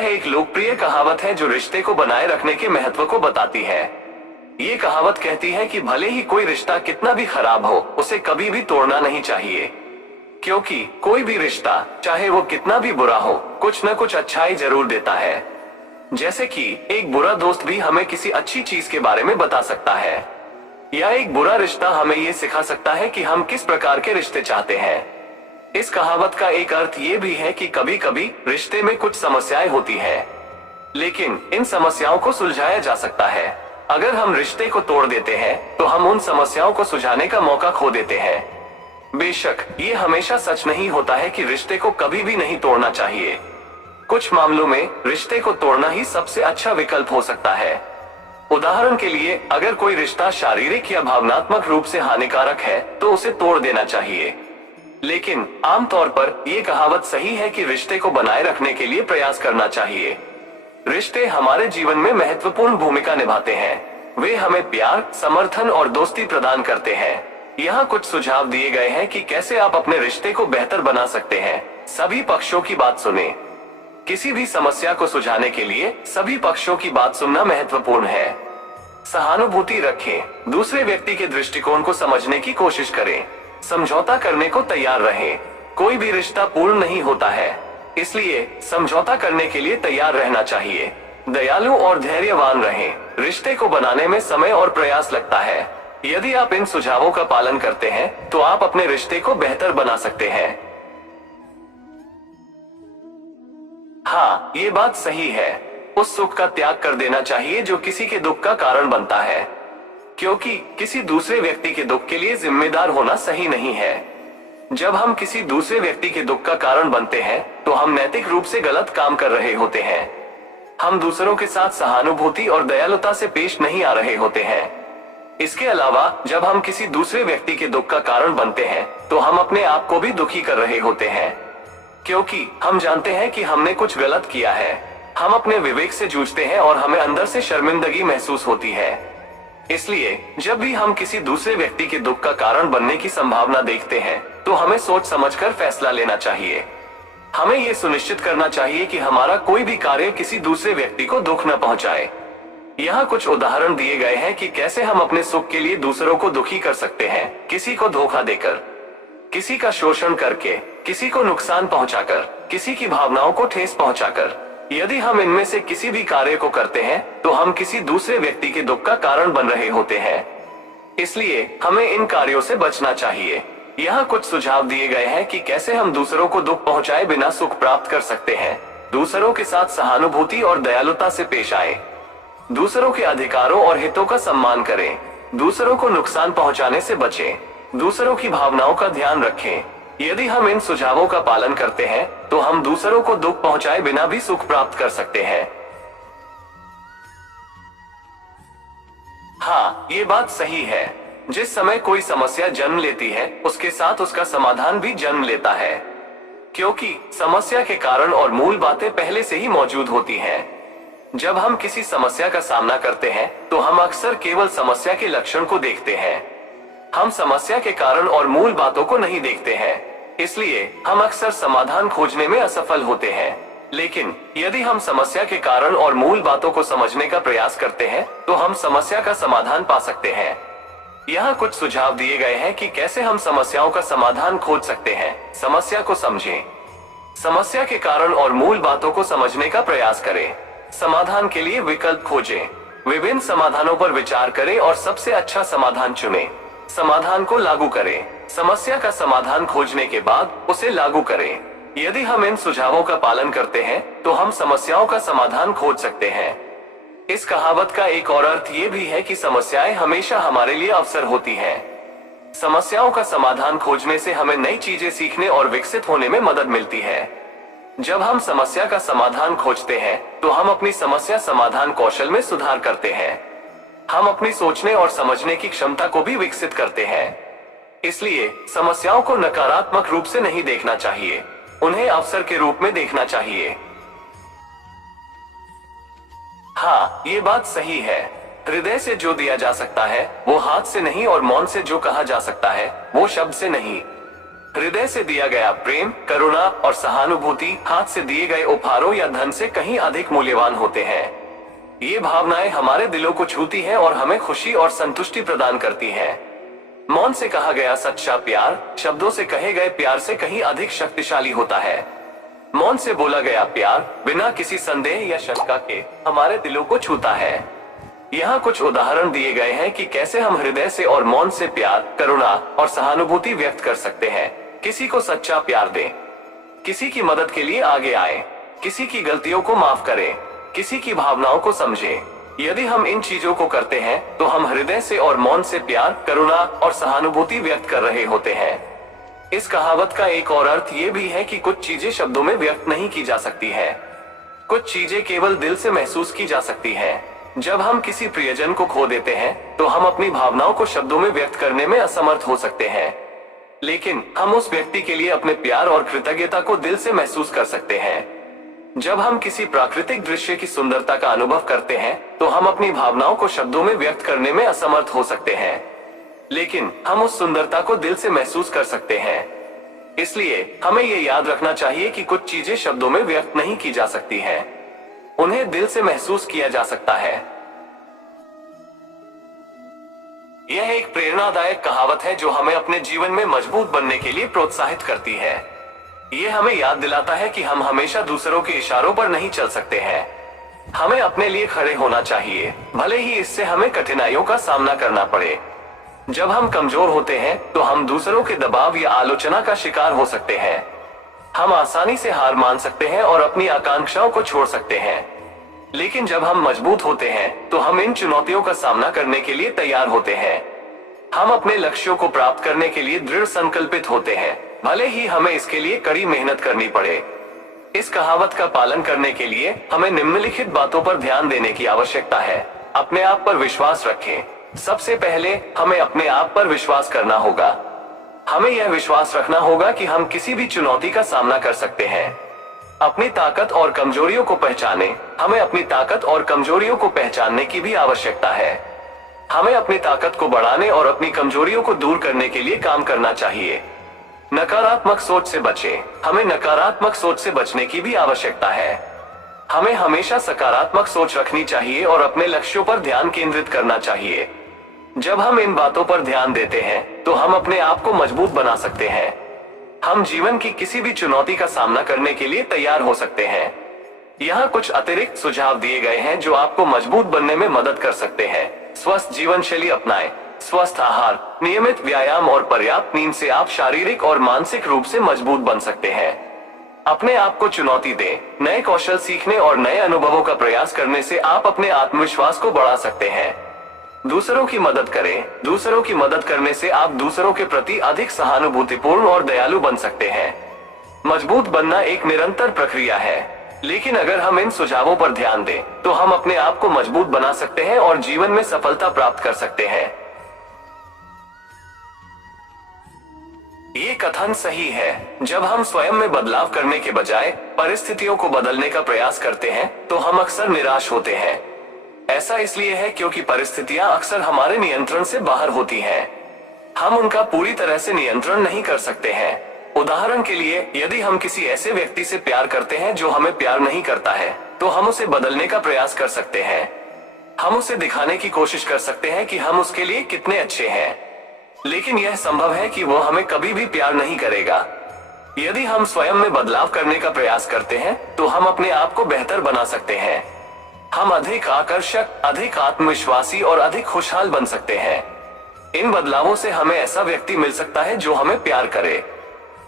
यह एक लोकप्रिय कहावत है जो रिश्ते को बनाए रखने के महत्व को बताती है। ये कहावत कहती है कि भले ही कोई रिश्ता कितना भी खराब हो, उसे कभी भी तोड़ना नहीं चाहिए, क्योंकि कोई भी रिश्ता चाहे वो कितना भी बुरा हो, कुछ न कुछ अच्छाई जरूर देता है। जैसे कि एक बुरा दोस्त भी हमें किसी अच्छी चीज के बारे में बता सकता है, या एक बुरा रिश्ता हमें ये सिखा सकता है कि हम किस प्रकार के रिश्ते चाहते हैं। इस कहावत का एक अर्थ ये भी है कि कभी कभी रिश्ते में कुछ समस्याएं होती हैं, लेकिन इन समस्याओं को सुलझाया जा सकता है। अगर हम रिश्ते को तोड़ देते हैं तो हम उन समस्याओं को सुलझाने का मौका खो देते हैं। बेशक ये हमेशा सच नहीं होता है कि रिश्ते को कभी भी नहीं तोड़ना चाहिए। कुछ मामलों में रिश्ते को तोड़ना ही सबसे अच्छा विकल्प हो सकता है। उदाहरण के लिए, अगर कोई रिश्ता शारीरिक या भावनात्मक रूप से हानिकारक है तो उसे तोड़ देना चाहिए। लेकिन आमतौर पर यह कहावत सही है कि रिश्ते को बनाए रखने के लिए प्रयास करना चाहिए। रिश्ते हमारे जीवन में महत्वपूर्ण भूमिका निभाते हैं। वे हमें प्यार, समर्थन और दोस्ती प्रदान करते हैं। यहाँ कुछ सुझाव दिए गए हैं कि कैसे आप अपने रिश्ते को बेहतर बना सकते हैं। सभी पक्षों की बात सुने। किसी भी समस्या को सुलझाने के लिए सभी पक्षों की बात सुनना महत्वपूर्ण है। सहानुभूति रखें। दूसरे व्यक्ति के दृष्टिकोण को समझने की कोशिश करें। समझौता करने को तैयार रहें। कोई भी रिश्ता पूर्ण नहीं होता है, इसलिए समझौता करने के लिए तैयार रहना चाहिए। दयालु और धैर्यवान रहें। रिश्ते को बनाने में समय और प्रयास लगता है। यदि आप इन सुझावों का पालन करते हैं तो आप अपने रिश्ते को बेहतर बना सकते हैं। हाँ, ये बात सही है। उस सुख का त्याग कर देना चाहिए जो किसी के दुख का कारण बनता है, क्योंकि किसी दूसरे व्यक्ति के दुख के लिए जिम्मेदार होना सही नहीं है। जब हम किसी दूसरे व्यक्ति के दुख का कारण बनते हैं तो हम नैतिक रूप से गलत काम कर रहे होते हैं। हम दूसरों के साथ सहानुभूति और दयालुता से पेश नहीं आ रहे होते हैं। इसके अलावा जब हम किसी दूसरे व्यक्ति के दुख का कारण बनते हैं तो हम अपने आप को भी दुखी कर रहे होते हैं, क्योंकि हम जानते हैं कि हमने कुछ गलत किया है। हम अपने विवेक से जूझते हैं और हमें अंदर से शर्मिंदगी महसूस होती है। इसलिए जब भी हम किसी दूसरे व्यक्ति के दुख का कारण बनने की संभावना देखते हैं तो हमें सोच समझकर फैसला लेना चाहिए। हमें ये सुनिश्चित करना चाहिए कि हमारा कोई भी कार्य किसी दूसरे व्यक्ति को दुख न पहुंचाए। यहाँ कुछ उदाहरण दिए गए हैं कि कैसे हम अपने सुख के लिए दूसरों को दुखी कर सकते हैं। किसी को धोखा देकर, किसी का शोषण करके, किसी को नुकसान पहुंचाकर, किसी की भावनाओं को ठेस पहुंचाकर। यदि हम इनमें से किसी भी कार्य को करते हैं तो हम किसी दूसरे व्यक्ति के दुख का कारण बन रहे होते हैं। इसलिए हमें इन कार्यों से बचना चाहिए। यहाँ कुछ सुझाव दिए गए हैं कि कैसे हम दूसरों को दुख पहुंचाए बिना सुख प्राप्त कर सकते हैं। दूसरों के साथ सहानुभूति और दयालुता से पेश आए। दूसरों के अधिकारों और हितों का सम्मान करें। दूसरों को नुकसान पहुंचाने से बचें। दूसरों की भावनाओं का ध्यान रखें। यदि हम इन सुझावों का पालन करते हैं तो हम दूसरों को दुख पहुंचाए बिना भी सुख प्राप्त कर सकते हैं। हाँ, ये बात सही है। जिस समय कोई समस्या जन्म लेती है उसके साथ उसका समाधान भी जन्म लेता है, क्योंकि समस्या के कारण और मूल बातें पहले से ही मौजूद होती हैं। जब हम किसी समस्या का सामना करते हैं तो हम अक्सर केवल समस्या के लक्षण को देखते हैं। हम समस्या के कारण और मूल बातों को नहीं देखते हैं। इसलिए हम अक्सर समाधान खोजने में असफल होते हैं। लेकिन यदि हम समस्या के कारण और मूल बातों को समझने का प्रयास करते हैं तो हम समस्या का समाधान पा सकते हैं। यहाँ कुछ सुझाव दिए गए हैं कि कैसे हम समस्याओं का समाधान खोज सकते हैं। समस्या को समझें। समस्या के कारण और मूल बातों को समझने का प्रयास करें। समाधान के लिए विकल्प खोजें। विभिन्न समाधानों पर विचार करें और सबसे अच्छा समाधान चुनें। समाधान को लागू करें। समस्या का समाधान खोजने के बाद उसे लागू करें। यदि हम इन सुझावों का पालन करते हैं तो हम समस्याओं का समाधान खोज सकते हैं। इस कहावत का एक और अर्थ ये भी है कि समस्याएं हमेशा हमारे लिए अवसर होती हैं। समस्याओं का समाधान खोजने से हमें नई चीजें सीखने और विकसित होने में मदद मिलती है। जब हम समस्या का समाधान खोजते हैं तो हम अपनी समस्या समाधान कौशल में सुधार करते हैं। हम अपनी सोचने और समझने की क्षमता को भी विकसित करते हैं। इसलिए समस्याओं को नकारात्मक रूप से नहीं देखना चाहिए, उन्हें अवसर के रूप में देखना चाहिए। हाँ, ये बात सही है। हृदय से जो दिया जा सकता है वो हाथ से नहीं, और मौन से जो कहा जा सकता है वो शब्द से नहीं। हृदय से दिया गया प्रेम, करुणा और सहानुभूति हाथ से दिए गए उपहारों या धन से कहीं अधिक मूल्यवान होते हैं। ये भावनाएं हमारे दिलों को छूती हैं और हमें खुशी और संतुष्टि प्रदान करती हैं। मौन से कहा गया सच्चा प्यार शब्दों से कहे गए प्यार से कहीं अधिक शक्तिशाली होता है। मौन से बोला गया प्यार बिना किसी संदेह या शंका के हमारे दिलों को छूता है। यहाँ कुछ उदाहरण दिए गए हैं कि कैसे हम हृदय से और मौन से प्यार, करुणा और सहानुभूति व्यक्त कर सकते हैं। किसी को सच्चा प्यार दें, किसी की मदद के लिए आगे आए, किसी की गलतियों को माफ करें, किसी की भावनाओं को समझें। यदि हम इन चीजों को करते हैं तो हम हृदय से और मौन से प्यार, करुणा और सहानुभूति व्यक्त कर रहे होते हैं। इस कहावत का एक और अर्थ ये भी है कि कुछ चीजें शब्दों में व्यक्त नहीं की जा सकती है, कुछ चीजें केवल दिल से महसूस की जा सकती हैं। जब हम किसी प्रियजन को खो देते हैं तो हम अपनी भावनाओं को शब्दों में व्यक्त करने में असमर्थ हो सकते हैं, लेकिन हम उस व्यक्ति के लिए अपने प्यार और कृतज्ञता को दिल से महसूस कर सकते हैं। जब हम किसी प्राकृतिक दृश्य की सुंदरता का अनुभव करते हैं तो हम अपनी भावनाओं को शब्दों में व्यक्त करने में असमर्थ हो सकते हैं, लेकिन हम उस सुंदरता को दिल से महसूस कर सकते हैं। इसलिए हमें ये याद रखना चाहिए कि कुछ चीजें शब्दों में व्यक्त नहीं की जा सकती हैं, उन्हें दिल से महसूस किया जा सकता है। यह एक प्रेरणादायक कहावत है जो हमें अपने जीवन में मजबूत बनने के लिए प्रोत्साहित करती है। ये हमें याद दिलाता है कि हम हमेशा दूसरों के इशारों पर नहीं चल सकते हैं। हमें अपने लिए खड़े होना चाहिए, भले ही इससे हमें कठिनाइयों का सामना करना पड़े। जब हम कमजोर होते हैं तो हम दूसरों के दबाव या आलोचना का शिकार हो सकते हैं। हम आसानी से हार मान सकते हैं और अपनी आकांक्षाओं को छोड़ सकते हैं, लेकिन जब हम मजबूत होते हैं तो हम इन चुनौतियों का सामना करने के लिए तैयार होते हैं। हम अपने लक्ष्यों को प्राप्त करने के लिए दृढ़ संकल्पित होते हैं, भले ही हमें इसके लिए कड़ी मेहनत करनी पड़े। इस कहावत का पालन करने के लिए हमें निम्नलिखित बातों पर ध्यान देने की आवश्यकता है। अपने आप पर विश्वास रखें। सबसे पहले हमें अपने आप पर विश्वास करना होगा। हमें यह विश्वास रखना होगा कि हम किसी भी चुनौती का सामना कर सकते हैं। अपनी ताकत और कमजोरियों को पहचानें। हमें अपनी ताकत और कमजोरियों को पहचानने की भी आवश्यकता है। हमें अपनी ताकत को बढ़ाने और अपनी कमजोरियों को दूर करने के लिए काम करना चाहिए। नकारात्मक सोच से बचें। हमें नकारात्मक सोच से बचने की भी आवश्यकता है। हमें हमेशा सकारात्मक सोच रखनी चाहिए और अपने लक्ष्यों पर ध्यान केंद्रित करना चाहिए। जब हम इन बातों पर ध्यान देते हैं तो हम अपने आप को मजबूत बना सकते हैं। हम जीवन की किसी भी चुनौती का सामना करने के लिए तैयार हो सकते हैं। यहाँ कुछ अतिरिक्त सुझाव दिए गए हैं जो आपको मजबूत बनने में मदद कर सकते हैं। स्वस्थ जीवन शैली अपनाएं। स्वस्थ आहार, नियमित व्यायाम और पर्याप्त नींद से आप शारीरिक और मानसिक रूप से मजबूत बन सकते हैं। अपने आप को चुनौती दें। नए कौशल सीखने और नए अनुभवों का प्रयास करने से आप अपने आत्मविश्वास को बढ़ा सकते हैं। दूसरों की मदद करें। दूसरों की मदद करने से आप दूसरों के प्रति अधिक सहानुभूतिपूर्ण और दयालु बन सकते हैं। मजबूत बनना एक निरंतर प्रक्रिया है, लेकिन अगर हम इन सुझावों पर ध्यान दें तो हम अपने आप को मजबूत बना सकते हैं और जीवन में सफलता प्राप्त कर सकते हैं। ये कथन सही है। जब हम स्वयं में बदलाव करने के बजाय परिस्थितियों को बदलने का प्रयास करते हैं तो हम अक्सर निराश होते हैं। ऐसा इसलिए है क्योंकि परिस्थितियां अक्सर हमारे नियंत्रण से बाहर होती हैं। हम उनका पूरी तरह से नियंत्रण नहीं कर सकते हैं। उदाहरण के लिए, यदि हम किसी ऐसे व्यक्ति से प्यार करते हैं जो हमें प्यार नहीं करता है, तो हम उसे बदलने का प्रयास कर सकते हैं। हम उसे दिखाने की कोशिश कर सकते हैं कि हम उसके लिए कितने अच्छे हैं, लेकिन यह संभव है कि वो हमें कभी भी प्यार नहीं करेगा। यदि हम स्वयं में बदलाव करने का प्रयास करते हैं तो हम अपने आप को बेहतर बना सकते हैं। हम अधिक आकर्षक, अधिक आत्मविश्वासी और अधिक खुशहाल बन सकते हैं। इन बदलावों से हमें ऐसा व्यक्ति मिल सकता है जो हमें प्यार करे।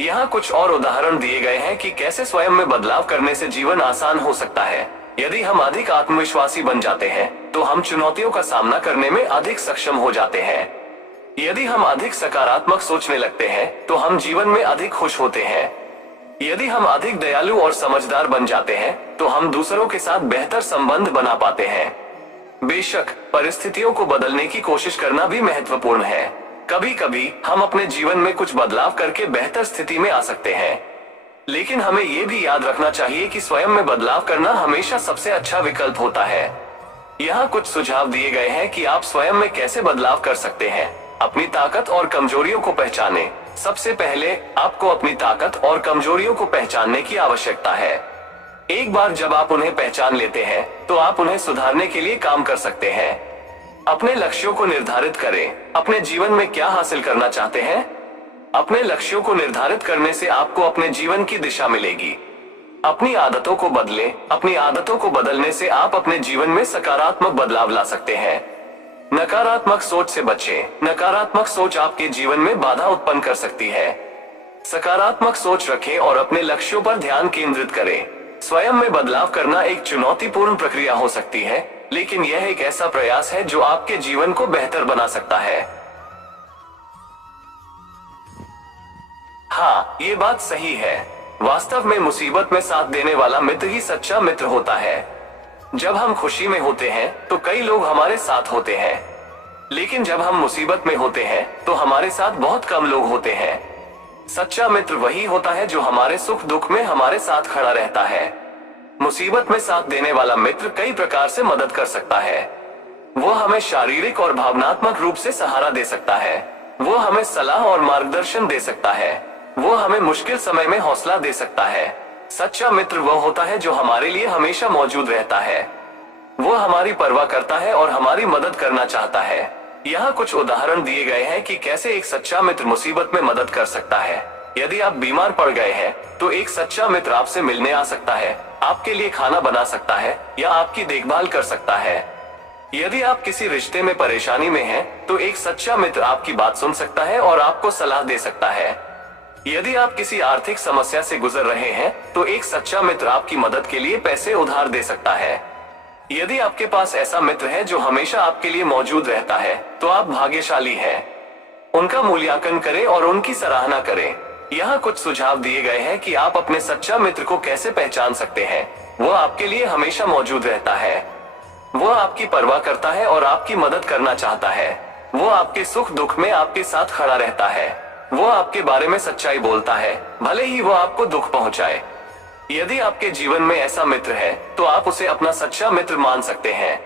यहाँ कुछ और उदाहरण दिए गए हैं कि कैसे स्वयं में बदलाव करने से जीवन आसान हो सकता है। यदि हम अधिक आत्मविश्वासी बन जाते हैं तो हम चुनौतियों का सामना करने में अधिक सक्षम हो जाते हैं। यदि हम अधिक सकारात्मक सोचने लगते हैं तो हम जीवन में अधिक खुश होते हैं। यदि हम अधिक दयालु और समझदार बन जाते हैं तो हम दूसरों के साथ बेहतर संबंध बना पाते हैं। बेशक परिस्थितियों को बदलने की कोशिश करना भी महत्वपूर्ण है। कभी कभी हम अपने जीवन में कुछ बदलाव करके बेहतर स्थिति में आ सकते हैं, लेकिन हमें ये भी याद रखना चाहिए कि स्वयं में बदलाव करना हमेशा सबसे अच्छा विकल्प होता है। यहाँ कुछ सुझाव दिए गए हैं कि आप स्वयं में कैसे बदलाव कर सकते हैं। अपनी ताकत और कमजोरियों को पहचानें। सबसे पहले आपको अपनी ताकत और कमजोरियों को पहचानने की आवश्यकता है। एक बार जब आप उन्हें पहचान लेते हैं तो आप उन्हें सुधारने के लिए काम कर सकते हैं। अपने लक्ष्यों को निर्धारित करें। अपने जीवन में क्या हासिल करना चाहते हैं? अपने लक्ष्यों को निर्धारित करने से आपको अपने जीवन की दिशा मिलेगी। अपनी आदतों को बदलें। अपनी आदतों को बदलने से आप अपने जीवन में सकारात्मक बदलाव ला सकते हैं। नकारात्मक सोच से बचें। नकारात्मक सोच आपके जीवन में बाधा उत्पन्न कर सकती है। सकारात्मक सोच रखें और अपने लक्ष्यों पर ध्यान केंद्रित करें। स्वयं में बदलाव करना एक चुनौतीपूर्ण प्रक्रिया हो सकती है, लेकिन यह एक ऐसा प्रयास है जो आपके जीवन को बेहतर बना सकता है। हाँ, ये बात सही है। वास्तव में मुसीबत में साथ देने वाला मित्र ही सच्चा मित्र होता है। जब हम खुशी में होते हैं तो कई लोग हमारे साथ होते हैं, लेकिन जब हम मुसीबत में होते हैं तो हमारे साथ बहुत कम लोग होते हैं। सच्चा मित्र वही होता है जो हमारे सुख दुख में हमारे साथ खड़ा रहता है। मुसीबत में साथ देने वाला मित्र कई प्रकार से मदद कर सकता है। वो हमें शारीरिक और भावनात्मक रूप से सहारा दे सकता है। वो हमें सलाह और मार्गदर्शन दे सकता है। वो हमें मुश्किल समय में हौसला दे सकता है। सच्चा मित्र वह होता है जो हमारे लिए हमेशा मौजूद रहता है। वो हमारी परवाह करता है और हमारी मदद करना चाहता है। यहाँ कुछ उदाहरण दिए गए हैं कि कैसे एक सच्चा मित्र मुसीबत में मदद कर सकता है। यदि आप बीमार पड़ गए हैं तो एक सच्चा मित्र आपसे मिलने आ सकता है, आपके लिए खाना बना सकता है या आपकी देखभाल कर सकता है। यदि आप किसी रिश्ते में परेशानी में हैं, तो एक सच्चा मित्र आपकी बात सुन सकता है और आपको सलाह दे सकता है। यदि आप किसी आर्थिक समस्या से गुजर रहे हैं तो एक सच्चा मित्र आपकी मदद के लिए पैसे उधार दे सकता है। यदि आपके पास ऐसा मित्र है जो हमेशा आपके लिए मौजूद रहता है तो आप भाग्यशाली हैं। उनका मूल्यांकन करें और उनकी सराहना करें। यहाँ कुछ सुझाव दिए गए हैं कि आप अपने सच्चा मित्र को कैसे पहचान सकते हैं। वह आपके लिए हमेशा मौजूद रहता है। वह आपकी परवाह करता है और आपकी मदद करना चाहता है। वो आपके सुख दुख में आपके साथ खड़ा रहता है। वो आपके बारे में सच्चाई बोलता है, भले ही वो आपको दुख पहुंचाए। यदि आपके जीवन में ऐसा मित्र है तो आप उसे अपना सच्चा मित्र मान सकते हैं।